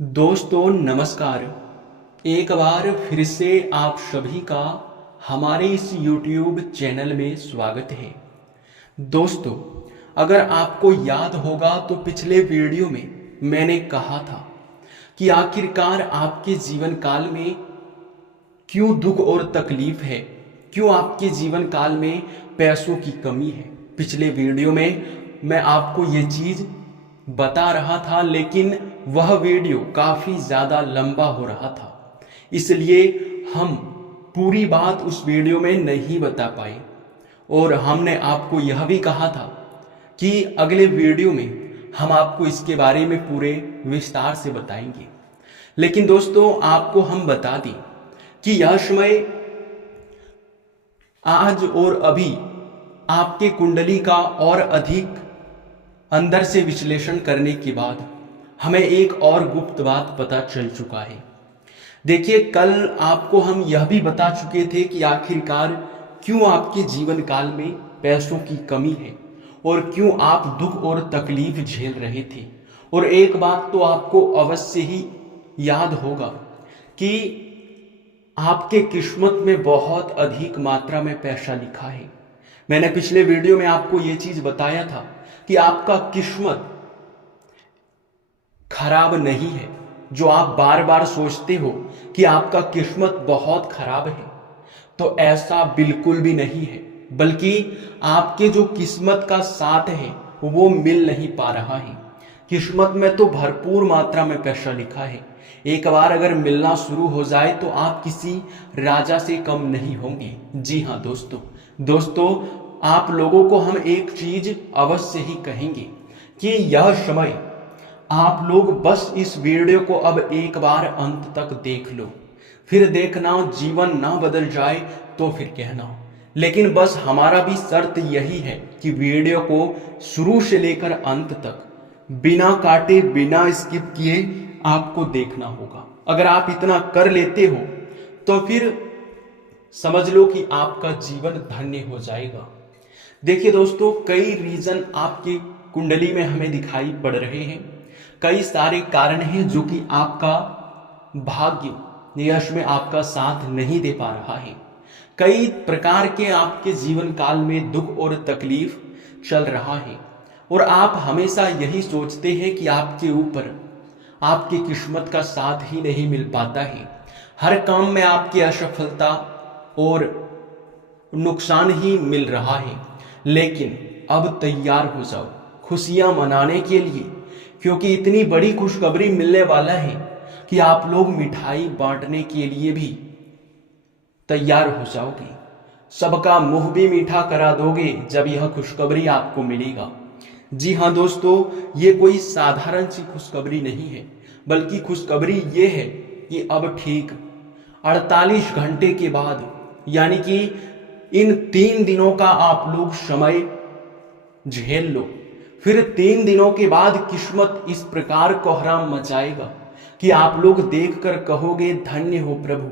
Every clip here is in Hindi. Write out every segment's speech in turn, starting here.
दोस्तों नमस्कार। एक बार फिर से आप सभी का हमारे इस YouTube चैनल में स्वागत है। दोस्तों, अगर आपको याद होगा तो पिछले वीडियो में मैंने कहा था कि आखिरकार आपके जीवन काल में क्यों दुख और तकलीफ है, क्यों आपके जीवन काल में पैसों की कमी है। पिछले वीडियो में मैं आपको ये चीज़ बता रहा था, लेकिन वह वीडियो काफ़ी ज़्यादा लंबा हो रहा था, इसलिए हम पूरी बात उस वीडियो में नहीं बता पाए। और हमने आपको यह भी कहा था कि अगले वीडियो में हम आपको इसके बारे में पूरे विस्तार से बताएंगे। लेकिन दोस्तों, आपको हम बता दें कि यह समय आज और अभी आपके कुंडली का और अधिक अंदर से विश्लेषण करने के बाद हमें एक और गुप्त बात पता चल चुका है। देखिए, कल आपको हम यह भी बता चुके थे कि आखिरकार क्यों आपके जीवन काल में पैसों की कमी है और क्यों आप दुख और तकलीफ झेल रहे थे। और एक बात तो आपको अवश्य ही याद होगा कि आपके किस्मत में बहुत अधिक मात्रा में पैसा लिखा है। मैंने पिछले वीडियो में आपको यह चीज बताया था कि आपका किस्मत खराब नहीं है। जो आप बार बार सोचते हो कि आपका किस्मत बहुत खराब है, तो ऐसा बिल्कुल भी नहीं है, बल्कि आपके जो किस्मत का साथ है वो मिल नहीं पा रहा है। किस्मत में तो भरपूर मात्रा में पैसा लिखा है। एक बार अगर मिलना शुरू हो जाए तो आप किसी राजा से कम नहीं होंगे। जी हाँ दोस्तों, आप लोगों को हम एक चीज अवश्य ही कहेंगे कि यह समय आप लोग बस इस वीडियो को अब एक बार अंत तक देख लो, फिर देखना जीवन ना बदल जाए तो फिर कहना। लेकिन बस हमारा भी शर्त यही है कि वीडियो को शुरू से लेकर अंत तक बिना काटे बिना स्किप किए आपको देखना होगा। अगर आप इतना कर लेते हो तो फिर समझ लो कि आपका जीवन धन्य हो जाएगा। देखिए दोस्तों, कई रीजन आपकी कुंडली में हमें दिखाई पड़ रहे हैं। कई सारे कारण हैं जो कि आपका भाग्य यश में आपका साथ नहीं दे पा रहा है। कई प्रकार के आपके जीवन काल में दुख और तकलीफ चल रहा है और आप हमेशा यही सोचते हैं कि आपके ऊपर आपकी किस्मत का साथ ही नहीं मिल पाता है। हर काम में आपकी असफलता और नुकसान ही मिल रहा है। लेकिन अब तैयार हो जाओ खुशियां मनाने के लिए, क्योंकि इतनी बड़ी खुशखबरी मिलने वाला है कि आप लोग मिठाई बांटने के लिए भी तैयार हो जाओगे। सबका मुंह भी मीठा करा दोगे जब यह खुशखबरी आपको मिलेगा। जी हाँ दोस्तों, ये कोई साधारण सी खुशखबरी नहीं है, बल्कि खुशखबरी ये है कि अब ठीक 48 घंटे के बाद, यानी कि इन 3 दिनों का आप लोग समय झेल लो, फिर 3 दिनों के बाद किस्मत इस प्रकार कोहराम मचाएगा कि आप लोग देखकर कहोगे धन्य हो प्रभु,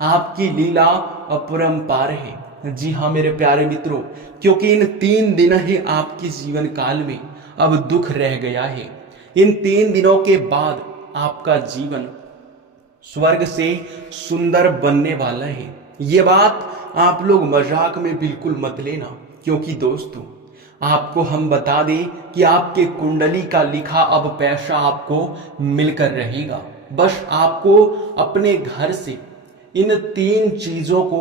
आपकी लीला अपरंपार है। जी हाँ मेरे प्यारे मित्रों, क्योंकि इन 3 दिन ही आपके जीवन काल में अब दुख रह गया है। इन 3 दिनों के बाद आपका जीवन स्वर्ग से सुंदर बनने वाला है। ये बात आप लोग मजाक में बिल्कुल मत लेना, क्योंकि दोस्तों आपको हम बता दें कि आपके कुंडली का लिखा अब पैसा आपको मिलकर रहेगा। बस आपको अपने घर से इन 3 चीजों को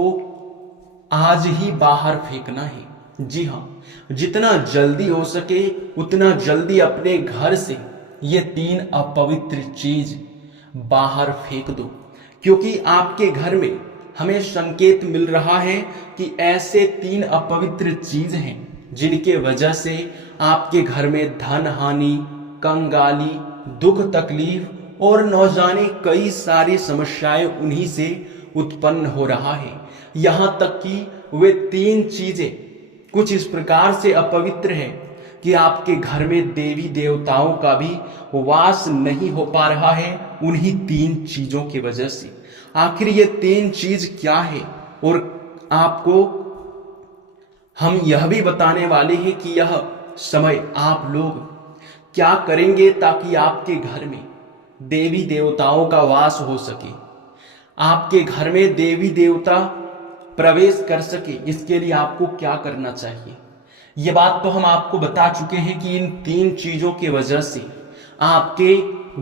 आज ही बाहर फेंकना है। जी हाँ, जितना जल्दी हो सके उतना जल्दी अपने घर से ये 3 अपवित्र चीज बाहर फेंक दो, क्योंकि आपके घर में हमें संकेत मिल रहा है कि ऐसे 3 अपवित्र चीज हैं जिनके वजह से आपके घर में धन हानि, कंगाली, दुख तकलीफ और न जाने कई सारी समस्याएं उन्हीं से उत्पन्न हो रहा है। यहां तक कि वे 3 चीजें कुछ इस प्रकार से अपवित्र है कि आपके घर में देवी देवताओं का भी वास नहीं हो पा रहा है उन्हीं 3 चीजों की वजह से। आखिर ये 3 चीज क्या है, और आपको हम यह भी बताने वाले हैं कि यह समय आप लोग क्या करेंगे ताकि आपके घर में देवी देवताओं का वास हो सके, आपके घर में देवी देवता प्रवेश कर सके, इसके लिए आपको क्या करना चाहिए? ये बात तो हम आपको बता चुके हैं कि इन 3 चीजों की वजह से आपके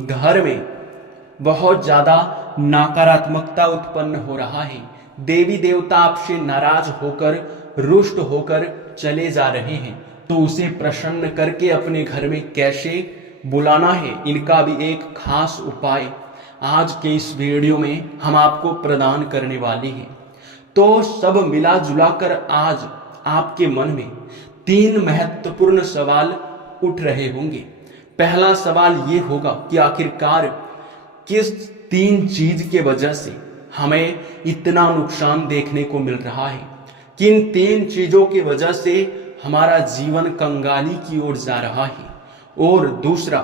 घर में बहुत ज्यादा नकारात्मकता उत्पन्न हो रहा है। देवी देवता आपसे नाराज होकर, रुष्ट होकर चले जा रहे हैं। तो उसे प्रसन्न करके अपने घर में कैसे बुलाना है, इनका भी एक खास उपाय आज के इस वीडियो में हम आपको प्रदान करने वाले हैं। तो सब मिला जुला कर आज आपके मन में 3 महत्वपूर्ण सवाल उठ रहे होंगे। पहला सवाल ये होगा कि आखिरकार किस 3 चीज के वजह से हमें इतना नुकसान देखने को मिल रहा है, किन 3 चीजों की वजह से हमारा जीवन कंगाली की ओर जा रहा है। और दूसरा,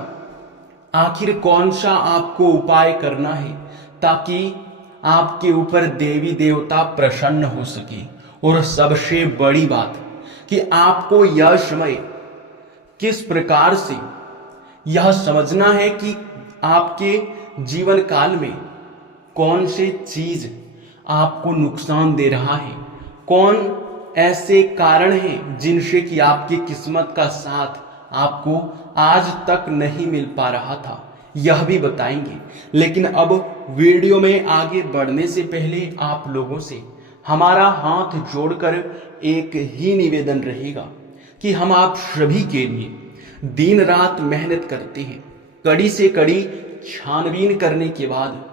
आखिर कौन सा आपको उपाय करना है ताकि आपके ऊपर देवी देवता प्रसन्न हो सके। और सबसे बड़ी बात कि आपको यह समय किस प्रकार से यह समझना है कि आपके जीवन काल में कौन से चीज आपको नुकसान दे रहा है, कौन ऐसे कारण हैं जिनसे कि आपकी किस्मत का साथ आपको आज तक नहीं मिल पा रहा था, यह भी बताएंगे। लेकिन अब वीडियो में आगे बढ़ने से पहले आप लोगों से हमारा हाथ जोड़कर एक ही निवेदन रहेगा कि हम आप सभी के लिए दिन रात मेहनत करते हैं, कड़ी से कड़ी छानबीन करने के बाद,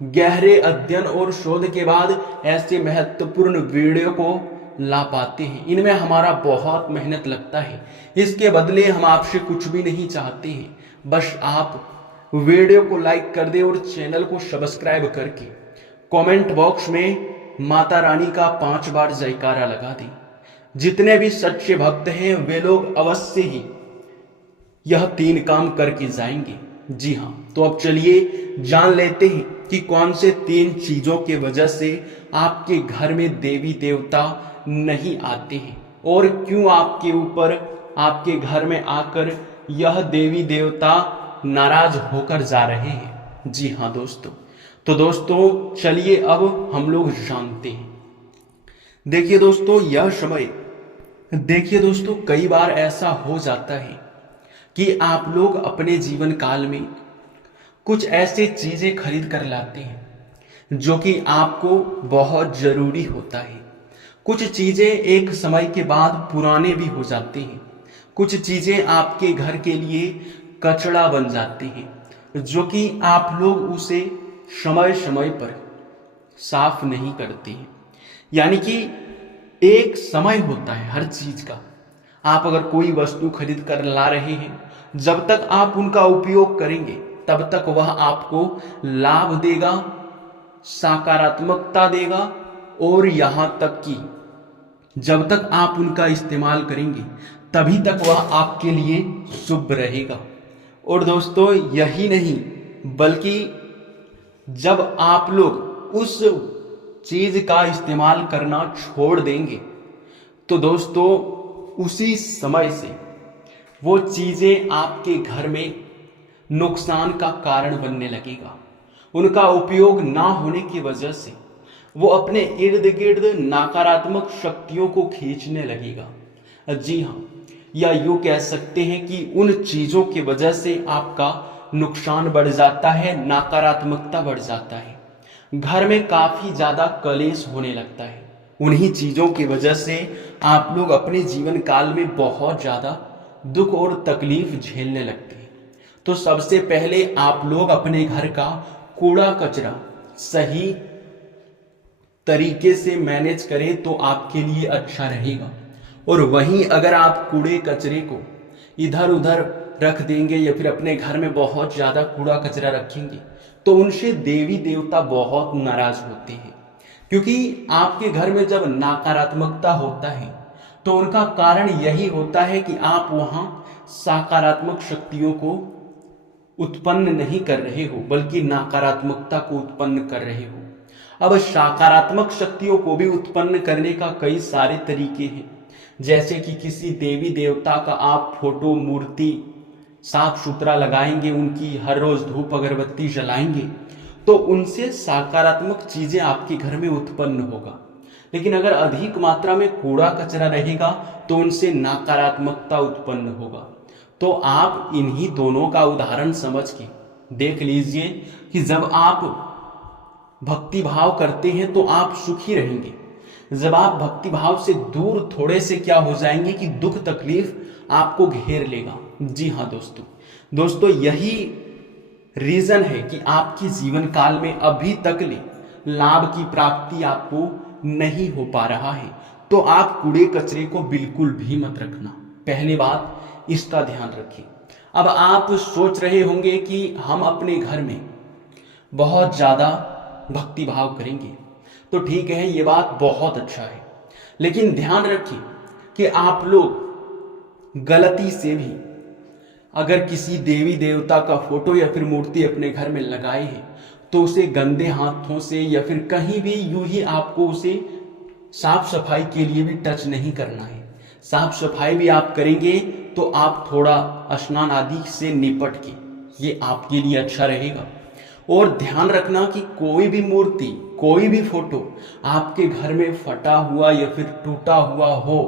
गहरे अध्ययन और शोध के बाद ऐसे महत्वपूर्ण वीडियो को ला पाते हैं। इनमें हमारा बहुत मेहनत लगता है। इसके बदले हम आपसे कुछ भी नहीं चाहते हैं, बस आप वीडियो को लाइक कर दें और चैनल को सब्सक्राइब करके कमेंट बॉक्स में माता रानी का 5 बार जयकारा लगा दें। जितने भी सच्चे भक्त हैं वे लोग अवश्य ही यह 3 काम करके जाएंगे। जी हाँ, तो अब चलिए जान लेते हैं कि कौन से 3 चीजों के वजह से आपके घर में देवी देवता नहीं आते हैं और क्यों आपके ऊपर, आपके घर में आकर यह देवी देवता नाराज होकर जा रहे हैं। जी हाँ दोस्तों, तो दोस्तों चलिए अब हम लोग जानते हैं। देखिए दोस्तों, कई बार ऐसा हो जाता है कि आप लोग अपने जीवन काल में कुछ ऐसी चीजें खरीद कर लाते हैं जो कि आपको बहुत जरूरी होता है। कुछ चीजें एक समय के बाद पुराने भी हो जाते हैं, कुछ चीजें आपके घर के लिए कचरा बन जाती हैं जो कि आप लोग उसे समय समय पर साफ नहीं करते हैं। यानी कि एक समय होता है हर चीज का। आप अगर कोई वस्तु खरीद कर ला रहे हैं, जब तक आप उनका उपयोग करेंगे तब तक वह आपको लाभ देगा, सकारात्मकता देगा, और यहां तक कि जब तक आप उनका इस्तेमाल करेंगे तभी तक वह आपके लिए शुभ रहेगा। और दोस्तों यही नहीं, बल्कि जब आप लोग उस चीज का इस्तेमाल करना छोड़ देंगे तो दोस्तों उसी समय से वो चीजें आपके घर में नुकसान का कारण बनने लगेगा। उनका उपयोग ना होने की वजह से वो अपने इर्द गिर्द नकारात्मक शक्तियों को खींचने लगेगा। जी हाँ, या यूं कह सकते हैं कि उन चीजों की वजह से आपका नुकसान बढ़ जाता है, नकारात्मकता बढ़ जाता है, घर में काफी ज्यादा कलेश होने लगता है। उन्हीं चीजों की वजह से आप लोग अपने जीवन काल में बहुत ज्यादा दुख और तकलीफ झेलने लगते हैं। तो सबसे पहले आप लोग अपने घर का कूड़ा कचरा सही तरीके से मैनेज करें तो आपके लिए अच्छा रहेगा। और वहीं अगर आप कूड़े कचरे को इधर उधर रख देंगे या फिर अपने घर में बहुत ज्यादा कूड़ा कचरा रखेंगे तो उनसे देवी देवता बहुत नाराज होते हैं। क्योंकि आपके घर में जब नकारात्मकता होता है तो उनका कारण यही होता है कि आप वहां सकारात्मक शक्तियों को उत्पन्न नहीं कर रहे हो, बल्कि नकारात्मकता को उत्पन्न कर रहे हो। अब सकारात्मक शक्तियों को भी उत्पन्न करने का कई सारे तरीके हैं, जैसे कि किसी देवी देवता का आप फोटो, मूर्ति साफ सुथरा लगाएंगे, उनकी हर रोज धूप अगरबत्ती जलाएंगे, तो उनसे सकारात्मक चीजें आपके घर में उत्पन्न होगा। लेकिन अगर अधिक मात्रा में कूड़ा कचरा रहेगा तो उनसे नकारात्मकता उत्पन्न होगा। तो आप इन्हीं दोनों का उदाहरण समझ के देख लीजिए कि जब आप भक्ति भाव करते हैं तो आप सुखी रहेंगे। जब आप भक्ति भाव से दूर थोड़े से क्या हो जाएंगे कि दुख तकलीफ आपको घेर लेगा। जी हाँ दोस्तों, यही रीजन है कि आपके जीवन काल में अभी तक लाभ की प्राप्ति आपको नहीं हो पा रहा है। तो आप कूड़े कचरे को बिल्कुल भी मत रखना, पहली बात इसका ध्यान रखिए। अब आप सोच रहे होंगे कि हम अपने घर में बहुत ज्यादा भक्ति भाव करेंगे, तो ठीक है, ये बात बहुत अच्छा है, लेकिन ध्यान रखिए कि आप लोग गलती से भी अगर किसी देवी देवता का फोटो या फिर मूर्ति अपने घर में लगाए हैं तो उसे गंदे हाथों से या फिर कहीं भी यूं ही आपको उसे साफ सफाई के लिए भी टच नहीं करना है। साफ सफाई भी आप करेंगे तो आप थोड़ा स्नान आदि से निपट के, ये आपके लिए अच्छा रहेगा। और ध्यान रखना कि कोई भी मूर्ति, कोई भी फोटो आपके घर में फटा हुआ या फिर टूटा हुआ हो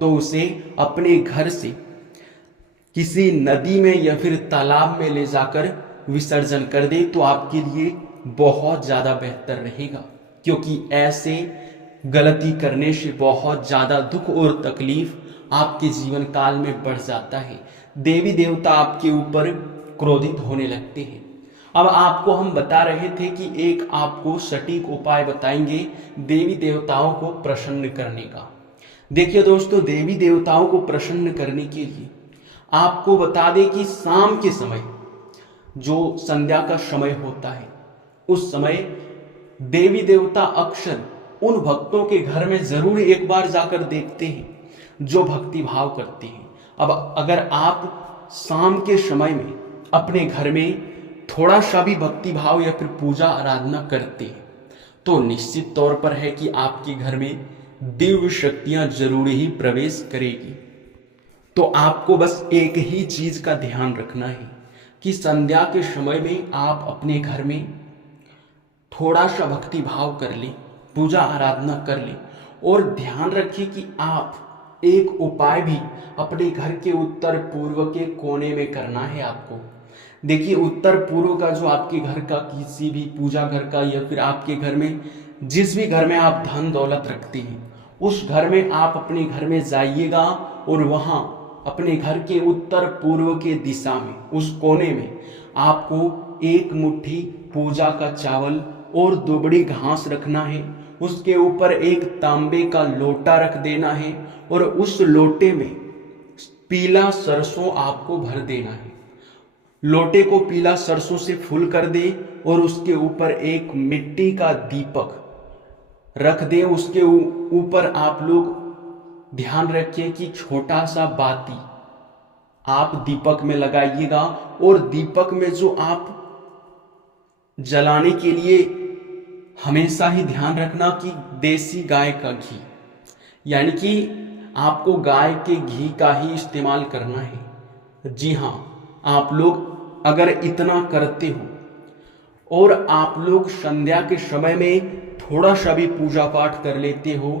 तो उसे अपने घर से किसी नदी में या फिर तालाब में ले जाकर विसर्जन कर दे तो आपके लिए बहुत ज्यादा बेहतर रहेगा, क्योंकि ऐसे गलती करने से बहुत ज्यादा दुख और तकलीफ आपके जीवन काल में बढ़ जाता है। देवी देवता आपके ऊपर क्रोधित होने लगते हैं। अब आपको हम बता रहे थे कि एक आपको सटीक उपाय बताएंगे देवी देवताओं को प्रसन्न करने का। देखिए दोस्तों, देवी देवताओं को प्रसन्न करने के लिए आपको बता दें कि शाम के समय जो संध्या का समय होता है, उस समय देवी देवता अक्सर उन भक्तों के घर में जरूर एक बार जाकर देखते हैं जो भक्ति भाव करते हैं। अब अगर आप शाम के समय में अपने घर में थोड़ा सा भी भक्ति भाव या फिर पूजा आराधना करते हैं तो निश्चित तौर पर है कि आपके घर में दिव्य शक्तियां जरूर ही प्रवेश करेगी। तो आपको बस एक ही चीज का ध्यान रखना है कि संध्या के समय में आप अपने घर में थोड़ा सा भक्ति भाव कर लें, पूजा आराधना कर लें। और ध्यान रखिए कि आप एक उपाय भी अपने घर के उत्तर पूर्व के कोने में करना है आपको। देखिए, उत्तर पूर्व का जो आपके घर का किसी भी पूजा घर का या फिर आपके घर में जिस भी घर में आप धन दौलत रखते हैं, उस घर में आप अपने घर में जाइएगा और वहां अपने घर के उत्तर पूर्व के दिशा में उस कोने में आपको एक मुट्ठी पूजा का चावल और दुबड़ी घास रखना है। उसके ऊपर एक तांबे का लोटा रख देना है और उस लोटे में पीला सरसों आपको भर देना है। लोटे को पीला सरसों से फुल कर दे और उसके ऊपर एक मिट्टी का दीपक रख दे। उसके ऊपर आप लोग ध्यान रखिए कि छोटा सा बाती आप दीपक में लगाइएगा और दीपक में जो आप जलाने के लिए हमेशा ही ध्यान रखना कि देसी गाय का घी, यानी कि आपको गाय के घी का ही इस्तेमाल करना है। जी हाँ, आप लोग अगर इतना करते हो और आप लोग संध्या के समय में थोड़ा सा भी पूजा पाठ कर लेते हो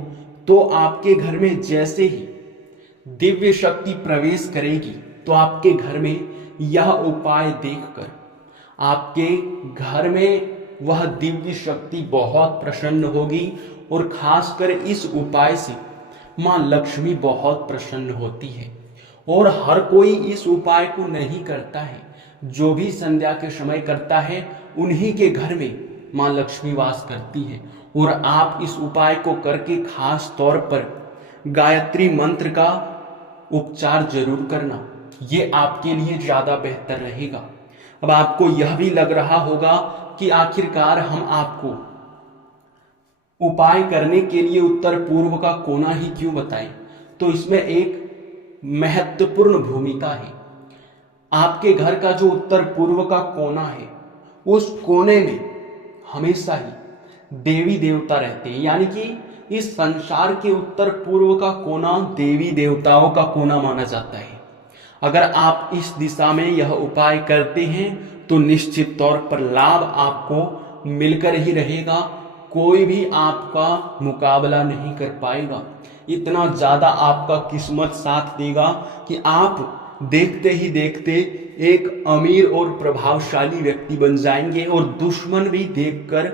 तो आपके घर में जैसे ही दिव्य शक्ति प्रवेश करेगी तो आपके घर में यह उपाय देखकर आपके घर में वह दिव्य शक्ति बहुत प्रसन्न होगी। और खासकर इस उपाय से मां लक्ष्मी बहुत प्रसन्न होती है। और हर कोई इस उपाय को नहीं करता है, जो भी संध्या के समय करता है उन्हीं के घर में मां लक्ष्मी वास करती है। और आप इस उपाय को करके खास तौर पर गायत्री मंत्र का उपचार जरूर करना, ये आपके लिए ज्यादा बेहतर रहेगा। अब आपको यह भी लग रहा होगा कि आखिरकार हम आपको उपाय करने के लिए उत्तर पूर्व का कोना ही क्यों बताएं, तो इसमें एक महत्वपूर्ण भूमिका है। आपके घर का जो उत्तर पूर्व का कोना है, उस कोने में हमेशा ही देवी देवता रहते हैं, यानी कि इस संसार के उत्तर पूर्व का कोना देवी देवताओं का कोना माना जाता है। अगर आप इस दिशा में यह उपाय करते हैं तो निश्चित तौर पर लाभ आपको मिलकर ही रहेगा। कोई भी आपका मुकाबला नहीं कर पाएगा। इतना ज़्यादा आपका किस्मत साथ देगा कि आप देखते ही देखते एक अमीर और प्रभावशाली व्यक्ति बन जाएंगे और दुश्मन भी देखकर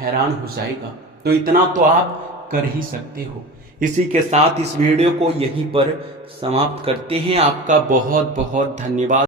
हैरान हो जाएगा। तो इतना तो आप कर ही सकते हो। इसी के साथ इस वीडियो को यहीं पर समाप्त करते हैं। आपका बहुत बहुत धन्यवाद।